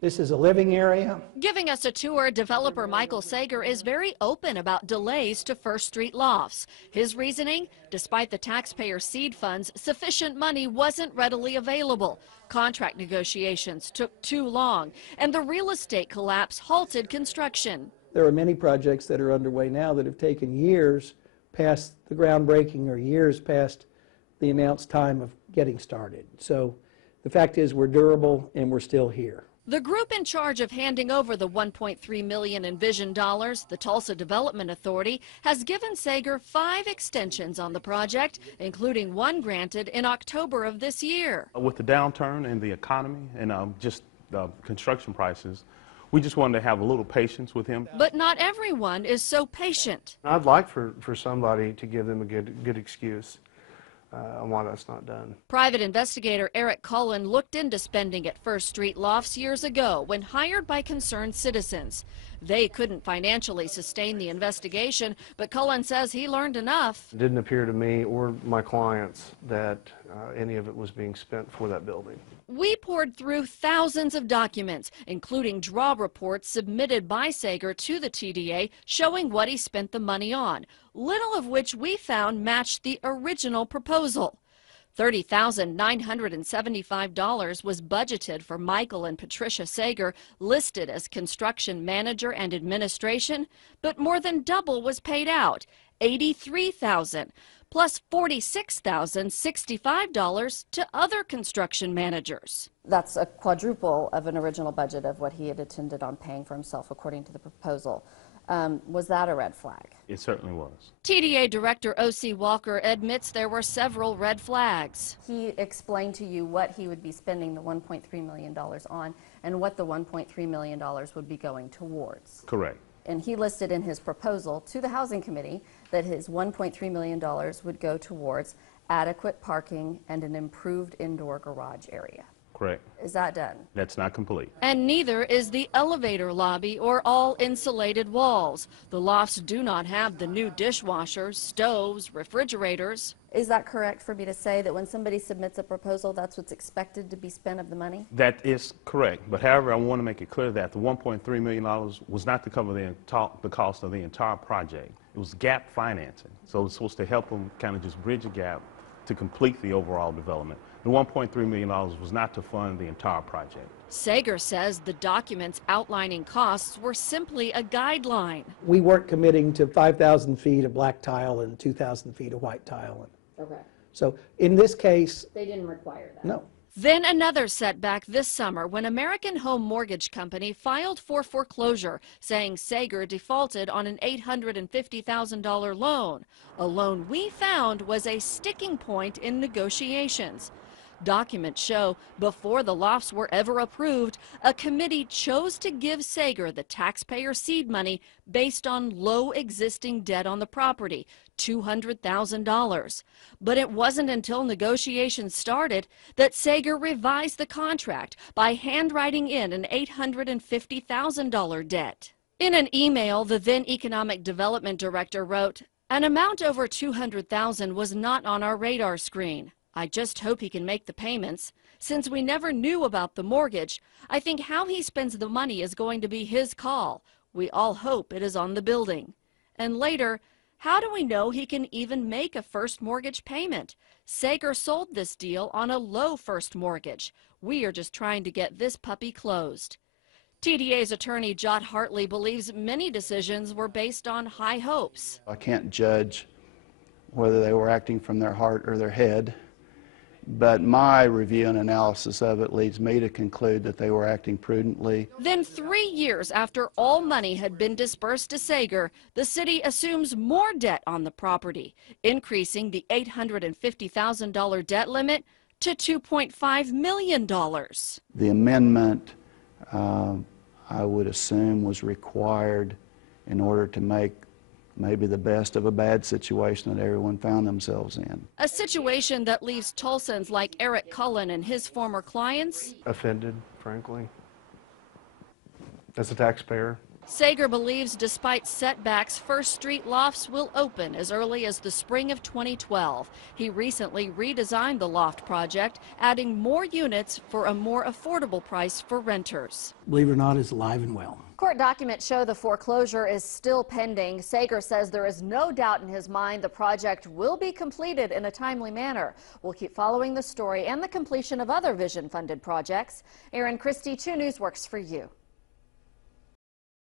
This is a living area. Giving us a tour, developer Michael Sager is very open about delays to First Street Lofts. His reasoning, despite the taxpayer seed funds, sufficient money wasn't readily available. Contract negotiations took too long, and the real estate collapse halted construction. There are many projects that are underway now that have taken years past the groundbreaking or years past the announced time of getting started. So the fact is we're durable and we're still here. The group in charge of handing over the $1.3 million envisioned dollars, the Tulsa Development Authority, has given Sager 5 extensions on the project, including one granted in October of this year. With the downturn in the economy and just construction prices, we just wanted to have a little patience with him. But not everyone is so patient. I'd like for somebody to give them a good excuse on why that's not done. Private investigator Eric Cullen looked into spending at First Street Lofts years ago when hired by concerned citizens. They couldn't financially sustain the investigation, but Cullen says he learned enough. It didn't appear to me or my clients that any of it was being spent for that building. We poured through thousands of documents, including draw reports submitted by Sager to the TDA showing what he spent the money on, little of which we found matched the original proposal. $30,975 was budgeted for Michael and Patricia Sager, listed as construction manager and administration, but more than double was paid out, $83,000. Plus $46,065 to other construction managers. That's a quadruple of an original budget of what he had intended on paying for himself according to the proposal. Was that a red flag? It certainly was. TDA Director O.C. Walker admits there were several red flags. He explained to you what he would be spending the $1.3 million on and what the $1.3 million would be going towards. Correct. And he listed in his proposal to the Housing Committee that his $1.3 million would go towards adequate parking and an improved indoor garage area. Correct. Is that done? That's not complete. And neither is the elevator lobby or all insulated walls. The lofts do not have the new dishwashers, stoves, refrigerators. Is that correct for me to say that when somebody submits a proposal, that's what's expected to be spent of the money? That is correct. But however, I want to make it clear that the $1.3 million was not to cover the cost of the entire project. It was gap financing. So it's supposed to help them kind of just bridge a gap to complete the overall development. The $1.3 million was not to fund the entire project. Sager says the documents outlining costs were simply a guideline. We weren't committing to 5,000 feet of black tile and 2,000 feet of white tile. Okay. So in this case, they didn't require that. No. Then another setback this summer when American Home Mortgage Company filed for foreclosure, saying Sager defaulted on an $850,000 loan. A loan we found was a sticking point in negotiations. Documents show before the lofts were ever approved, a committee chose to give Sager the taxpayer seed money based on low existing debt on the property, $200,000. But it wasn't until negotiations started that Sager revised the contract by handwriting in an $850,000 debt. In an email, the then Economic Development Director wrote, "An amount over $200,000 was not on our radar screen. I just hope he can make the payments. Since we never knew about the mortgage, I think how he spends the money is going to be his call. We all hope it is on the building." And later, how do we know he can even make a first mortgage payment? Sager sold this deal on a low first mortgage. We are just trying to get this puppy closed. TDA's attorney Jot Hartley believes many decisions were based on high hopes. I can't judge whether they were acting from their heart or their head, but my review and analysis of it leads me to conclude that they were acting prudently. Then 3 years after all money had been dispersed to Sager, the city assumes more debt on the property, increasing the $850,000 debt limit to $2.5 million. The amendment, I would assume, was required in order to make maybe the best of a bad situation that everyone found themselves in. A situation that leaves Tulsans like Eric Cullen and his former clients Offended, frankly, as a taxpayer. Sager believes despite setbacks, First Street Lofts will open as early as the spring of 2012. He recently redesigned the loft project, adding more units for a more affordable price for renters. Believe it or not, is alive and well. Court documents show the foreclosure is still pending. Sager says there is no doubt in his mind the project will be completed in a timely manner. We'll keep following the story and the completion of other Vision-funded projects. Erin Christie, 2 News works for you.